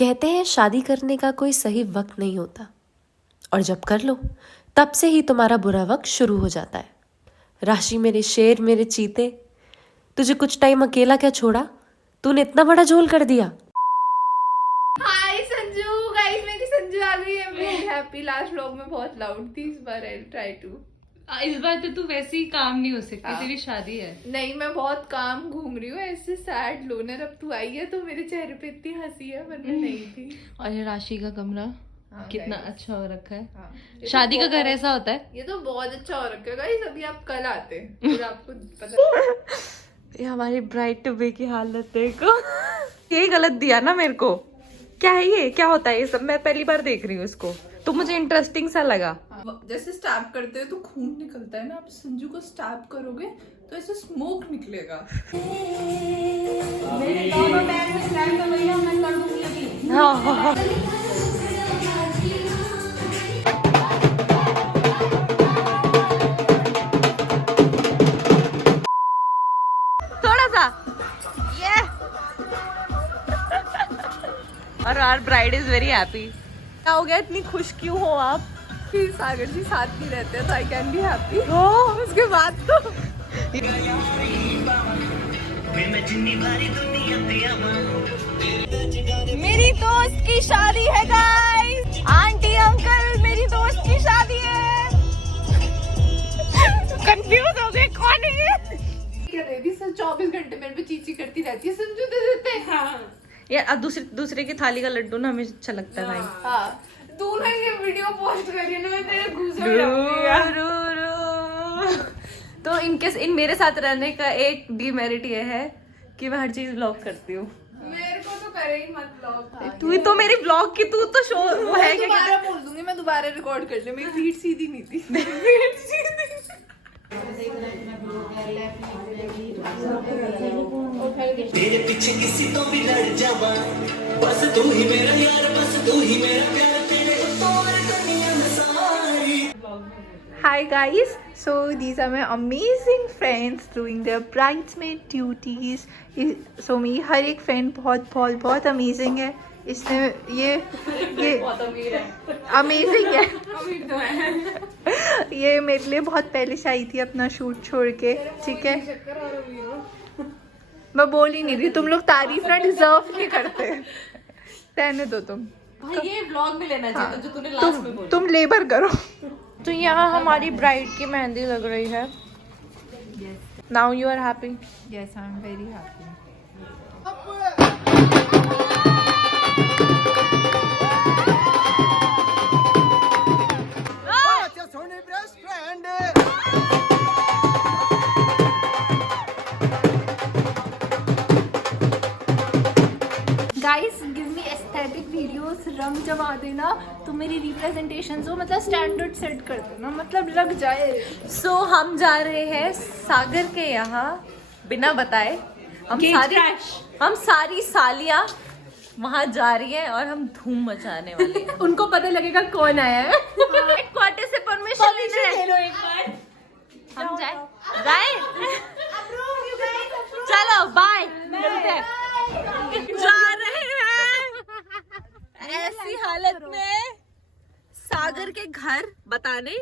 कहते हैं शादी करने का कोई सही वक्त नहीं होता, और जब कर लो तब से ही तुम्हारा बुरा वक्त शुरू हो जाता है। राशि मेरे शेर मेरे चीते, तुझे कुछ टाइम अकेला क्या छोड़ा, तूने इतना बड़ा झोल कर दिया। हाय संजू गाइस, मेरी संजू आ गई है। Very happy. लास्ट व्लॉग में बहुत लाउड थी, इस बार आई ट्राई टू। इस बार तो तू वैसे ही काम नहीं हो सकती, हाँ। तेरी शादी है। नहीं, मैं बहुत काम घूम रही हूँ ऐसे सैड लोनर। अब तू आई है तो मेरे चेहरे पे इतनी हंसी है, वरना नहीं थी। और ये राशि का कमरा हाँ, कितना guys। अच्छा हो रखा है। हाँ, ये शादी तो का घर बहुत- ऐसा होता है। ये तो बहुत अच्छा हो रखा है गाइस। अभी आप कल आते हैं फिर आपको पता। ये हमारी ब्राइड टू बी की हालत देखो। यही गलत दिया ना मेरे को। क्या है ये, क्या होता है ये सब? मैं पहली बार देख रही हूँ इसको, तो मुझे इंटरेस्टिंग सा लगा। जैसे स्टैब करते हैं तो खून निकलता है ना, आप संजू को स्टैब करोगे तो ऐसे स्मोक निकलेगा। मेरे दोनों पैर में स्टैब कर रही है, मैं कर दूंगी अभी। हाँ। थोड़ा सा ये और our bride is very happy. क्या हो गया, इतनी खुश क्यों हो आप? फिर सागर जी साथ नहीं रहते हैं तो आई कैन बी हैप्पी। हो उसके बाद तो मेरी दोस्त की शादी है गाइस। आंटी अंकल, मेरी दोस्त की शादी है। कंफ्यूज हो गए, कौन है ये? क्या रही थी सर, 24 घंटे मेरे पे चीची करती रहती है। संजू दे देते हैं। यार अब दूसरे की थाली का लड्डू ना हमें अच्छा लगता है भाई। हाँ, तूने ये वीडियो पोस्ट करी ना, मैं तेरे घूसे तो इन मेरे साथ रहने का एक डीमेरिट ये है कि मैं हर चीज व्लॉग करती हूँ। मेरे को तो करे ही मत ब्लॉग। तू ही तो मेरी व्लॉग की, तू तो शो वो है क्या दोबारा बोल दूंगी, मैं दोबारा रिकॉर्ड कर लूँ। मेरी फीड सीधी नहीं थी। फीड सीधी। तेरे पीछे किसी तो भी लड़ जावा, बस तू ही मेरा यार, बस तू ही मेरा प्यार, तेरे ऊपर दुनिया में सारी। Hi guys, so these are my amazing friends doing their bridesmaid duties. So मेरी हर एक फ्रेंड बहुत amazing है। इसने ये अमेजिंग है। ये मेरे लिए बहुत पहले से आई थी अपना शूट छोड़ के, ठीक है। मैं बोल ही नहीं रही, तुम लोग तारीफ ना डिजर्व नहीं करते। रहने दो तुम। भाई ये व्लॉग में लेना चाहिए जो तूने लास्ट में बोला। तुम लेबर करो। तो यहाँ हमारी ब्राइड की मेहंदी लग रही है। Now you are happy? Yes, I am very happy. Guys give me aesthetic videos. रंग जमा देना तो मेरी रिप्रेजेंटेशन हो, मतलब स्टैंडर्ड सेट कर देना, मतलब लग जाए। सो हम जा रहे हैं सागर के यहाँ बिना बताए। हम सारी सालियाँ वहाँ जा रही हैं और हम धूम मचाने वाले हैं। उनको पता लगेगा कौन आया है। क्वार्टर से परमिशन ले लो एक बार। हम जाए चलो बाय, मिलते हैं। जा रहे हैं ऐसी हालत में सागर के घर बताने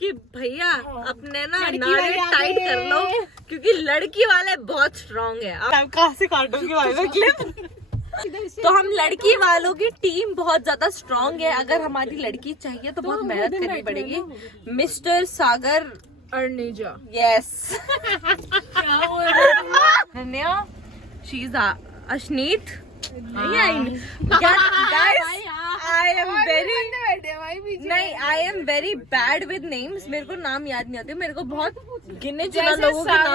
कि भैया अपने ना नारे टाइट कर लो, क्योंकि लड़की वाले बहुत स्ट्रांग है। आप कहाँ से काटोगे वाला क्लिप? तो हम लड़की वालों की टीम बहुत ज्यादा स्ट्रांग है। अगर हमारी लड़की चाहिए तो बहुत मेहनत करनी पड़ेगी। Mister Sagar Arneja. Yes. Dhanya, she is Ashneet. I am very bad with names. मेरे को नाम याद नहीं आते। मेरे को बहुत गिने चुने लोगों के नाम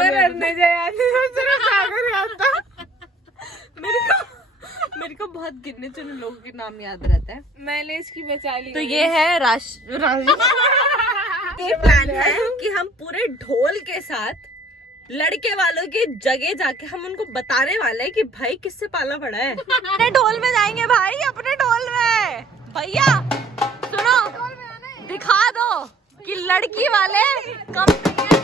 मेरे को बहुत गिने चुने लोगों के नाम याद रहता है। मैंने इसकी बचा ली। तो ये है ये प्लान है कि हम पूरे ढोल के साथ लड़के वालों की जगह जाके हम उनको बताने वाले हैं कि भाई किससे पाला पड़ा है। अपने ढोल में जाएंगे भाई, अपने ढोल में। भैया सुनो, दिखा दो कि लड़की वाले कम नहीं है।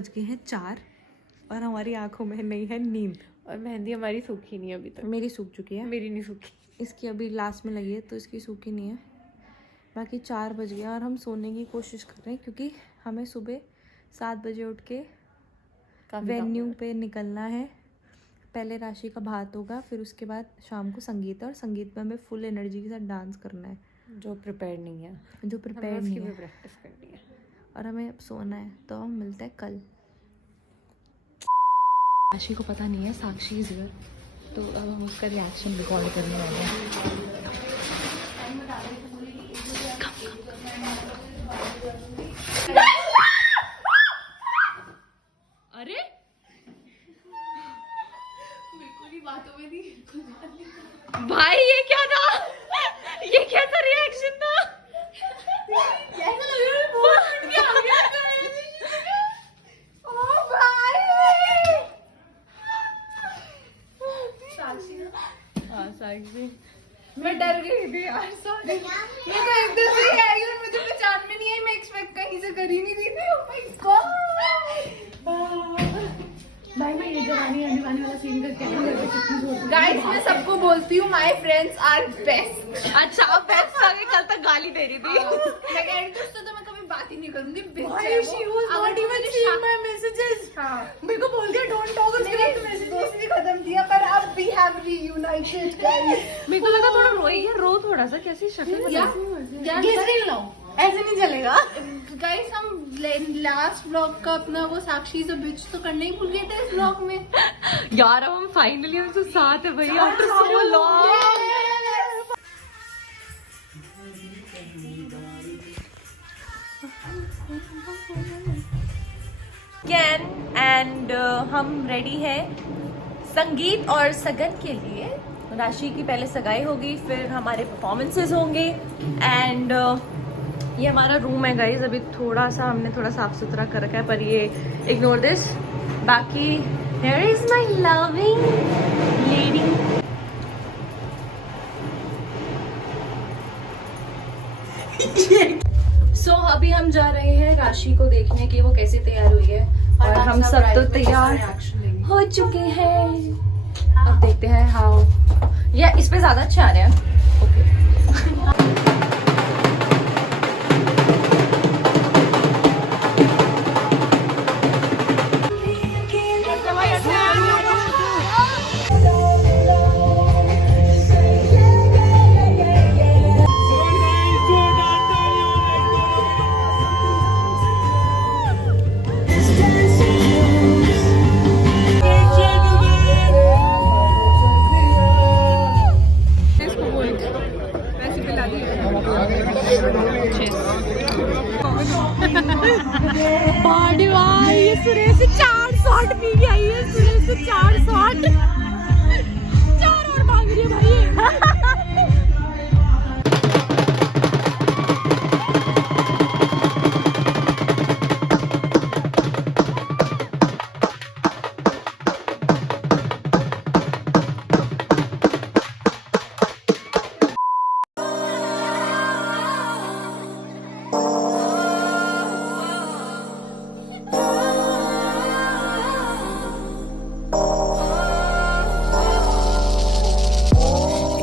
बज गए हैं 4 और हमारी आंखों में नहीं है नींद। और मेहंदी हमारी सूखी नहीं अभी तक। मेरी सूख चुकी है, मेरी नहीं सूखी। इसकी अभी लास्ट में लगी है तो इसकी सूखी नहीं है। बाकी 4 बज गया और हम सोने की कोशिश कर रहे हैं क्योंकि हमें सुबह 7 बजे उठ के वेन्यू पे निकलना है। पहले राशि का भात होगा, फिर उसके बाद शाम को संगीत है और संगीत में हमें फुल एनर्जी के साथ डांस करना है, जो प्रिपेयर नहीं है, जो प्रिपेयर नहीं है, प्रैक्टिस करनी है। और हमें अब सोना है। तो हम मिलते हैं कल। राशि को पता नहीं है साक्षी इज हियर, तो अब हम उसका रिएक्शन रिकॉर्ड करने वाले हैं। अरे भाई ये क्या था? ये कैसा रिएक्शन था? मैं डर गई थी यार, सॉरी। मैं तो एकदम से ही आई और मुझे पहचान में नहीं आई। मैं एक्सपेक्ट कहीं से कर ही नहीं रही थी। ओह माय गॉड भाई मैं ये जवानी आने वाला सीन करके आई हूँ। गाइस, मैं सबको बोलती हूँ माय फ्रेंड्स आर बेस्ट। अच्छा, अब बेस्ट आगे कल तक गाली दे रही थी। मैं कह रही थी उससे तो मैं कभी बात ही नहीं करूंगी। मेरे को बोल दिया डोंट टॉक, उसके बाद तो मैंने दोस्ती खत्म किया। पर अब वी हैव रीयूनाइटेड गाइस। मेरे को लगा थोड़ा रोई है, रो थोड़ा सा, कैसी शक्ल ऐसे नहीं चलेगा गाइस। हम लास्ट व्लॉग का अपना वो साक्षी से बिच तो करने ही भूल गए थे इस व्लॉग में। यार अब हम फाइनली हम तो साथ है भैया, आफ्टर सो लॉन्ग। एंड हम रेडी हैं संगीत और सगन के लिए। राशि की पहले सगाई होगी, फिर हमारे परफॉर्मेंसेस होंगे। एंड ये हमारा रूम है गाइज। अभी थोड़ा सा हमने थोड़ा साफ सुथरा कर रखा है, पर ये इग्नोर दिस। बाकी here is my loving lady. So अभी हम जा रहे हैं राशि को देखने कि वो कैसे तैयार हुई है, और हम सब तो तैयार हो चुके हैं। अब देखते हैं हाउ, या इस पे ज्यादा अच्छे आ रहे हैं। ये सुरेश 4 शॉट पी के आई है। सुरेश 4 शॉट 4 और मांग रही है भाई।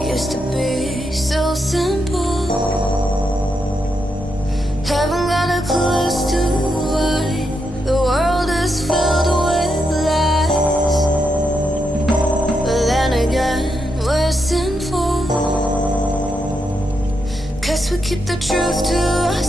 Used to be so simple. Haven't got a clue as to why the world is filled with lies. But then again, we're sinful. 'Cause we keep the truth to ourselves.